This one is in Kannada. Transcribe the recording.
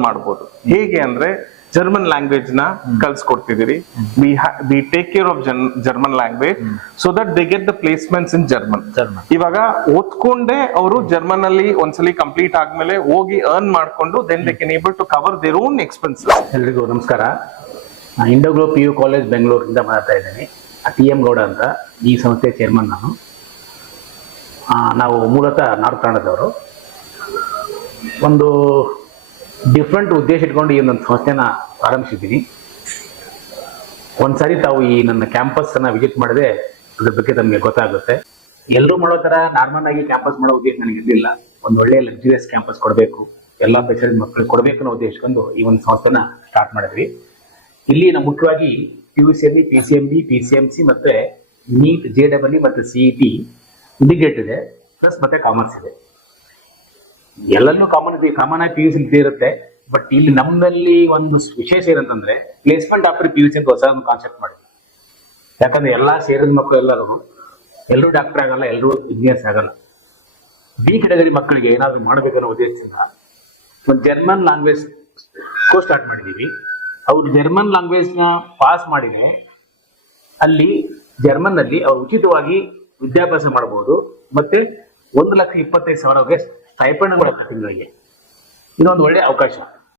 ಮಾಡಬಹುದು. ಹೇಗೆ ಅಂದ್ರೆ ಜರ್ಮನ್ ಲ್ಯಾಂಗ್ವೇಜ್ ನ ಕಲ್ಸ್ಕೊಡ್ತಿದ್ದೀರಿ. We take care of German language so that they get the placements in German. ಇವಾಗ ಓದ್ಕೊಂಡೆ ಅವರು ಜರ್ಮನ್ ಅಲ್ಲಿ ಒಂದ್ಸಲಿ ಕಂಪ್ಲೀಟ್ ಆದ್ಮೇಲೆ ಹೋಗಿ ಅರ್ನ್ ಮಾಡ್ಕೊಂಡು then they can able to cover their own expenses. ಎಲ್ರಿಗೂ ನಮಸ್ಕಾರ. ಇಂಡೋಗ್ಲೋ PU ಕಾಲೇಜ್ ಬೆಂಗಳೂರಿಂದ ಮಾತಾಡ್ತಾ ಇದ್ದೀನಿ. TM ಗೌಡ ಅಂತ ಈ ಸಂಸ್ಥೆ ಚೇರ್ಮನ್ ನಾನು. ನಾವು ಮೂಲತಃ ನಾರ್ತ್ ಕನ್ನಡದವರು. ಒಂದು ಡಿಫ್ರೆಂಟ್ ಉದ್ದೇಶ ಇಟ್ಕೊಂಡು ಈ ಒಂದು ಸಂಸ್ಥೆನ ಪ್ರಾರಂಭಿಸಿದ್ದೀನಿ. ಒಂದ್ಸರಿ ತಾವು ಈ ನನ್ನ ಕ್ಯಾಂಪಸ್ ಅನ್ನ ವಿಸಿಟ್ ಮಾಡಿದ್ರೆ ಅದ್ರ ಬಗ್ಗೆ ತಮಗೆ ಗೊತ್ತಾಗುತ್ತೆ. ಎಲ್ಲರೂ ಮಾಡೋ ತರ ನಾರ್ಮಲ್ ಆಗಿ ಕ್ಯಾಂಪಸ್ ಮಾಡೋ ಉದ್ದೇಶ ನನಗೆ ಇರಲಿಲ್ಲ. ಒಂದು ಒಳ್ಳೆ ಲಕ್ಸುರಿಯಸ್ ಕ್ಯಾಂಪಸ್ ಕೊಡಬೇಕು, ಎಲ್ಲಾ ಫೆಸಿಲಿಟಿ ಮಕ್ಕಳಿಗೆ ಕೊಡಬೇಕು ಅನ್ನೋ ಉದ್ದೇಶಕ್ಕೊಂದು ಈ ಒಂದು ಸಂಸ್ಥೆನ ಸ್ಟಾರ್ಟ್ ಮಾಡಿದ್ವಿ. ಇಲ್ಲಿ ನಾವು ಮುಖ್ಯವಾಗಿ PUCMB, PCMB, PCMC ಮತ್ತೆ NEET, JEE ಮತ್ತೆ CET ಇಂಡಿಕೇಟ್ ಇದೆ, ಪ್ಲಸ್ ಮತ್ತೆ ಕಾಮರ್ಸ್ ಇದೆ. ಎಲ್ಲನೂ ಕಾಮನ್ ಆಗಿ PUC ಇರುತ್ತೆ. ಬಟ್ ಇಲ್ಲಿ ನಮ್ಮಲ್ಲಿ ಒಂದು ವಿಶೇಷ ಏನಂತಂದ್ರೆ ಪ್ಲೇಸ್ಮೆಂಟ್ ಆಫ್ಟರ್ PUC ಅಂತ ಹೊಸ ಒಂದು ಕಾನ್ಸೆಪ್ಟ್ ಮಾಡಿದ್ವಿ. ಯಾಕಂದ್ರೆ ಎಲ್ಲಾ ಸೇರಿದ ಮಕ್ಕಳು ಎಲ್ಲರೂ ಡಾಕ್ಟರ್ ಆಗಲ್ಲ, ಎಲ್ಲರೂ ಇಂಜಿನಿಯರ್ಸ್ ಆಗಲ್ಲ. B ಕೆಟಗರಿ ಮಕ್ಕಳಿಗೆ ಏನಾದ್ರು ಮಾಡಬೇಕು ಅನ್ನೋ ಉದ್ದೇಶದಿಂದ ಒಂದು ಜರ್ಮನ್ ಲ್ಯಾಂಗ್ವೇಜ್ ಕೋರ್ಸ್ ಸ್ಟಾರ್ಟ್ ಮಾಡಿದೀವಿ. ಅವ್ರು ಜರ್ಮನ್ ಲ್ಯಾಂಗ್ವೇಜ್ ನ ಪಾಸ್ ಮಾಡಿದ್ರೆ ಅಲ್ಲಿ ಜರ್ಮನ್ ನಲ್ಲಿ ಅವ್ರು ಉಚಿತವಾಗಿ ವಿದ್ಯಾಭ್ಯಾಸ ಮಾಡಬಹುದು. ಮತ್ತೆ 1,25,000 ಸ್ಟೈಪಂಡ್ ತಿಂಗಳಿಗೆ. ಇದೊಂದು ಒಳ್ಳೆ ಅವಕಾಶ.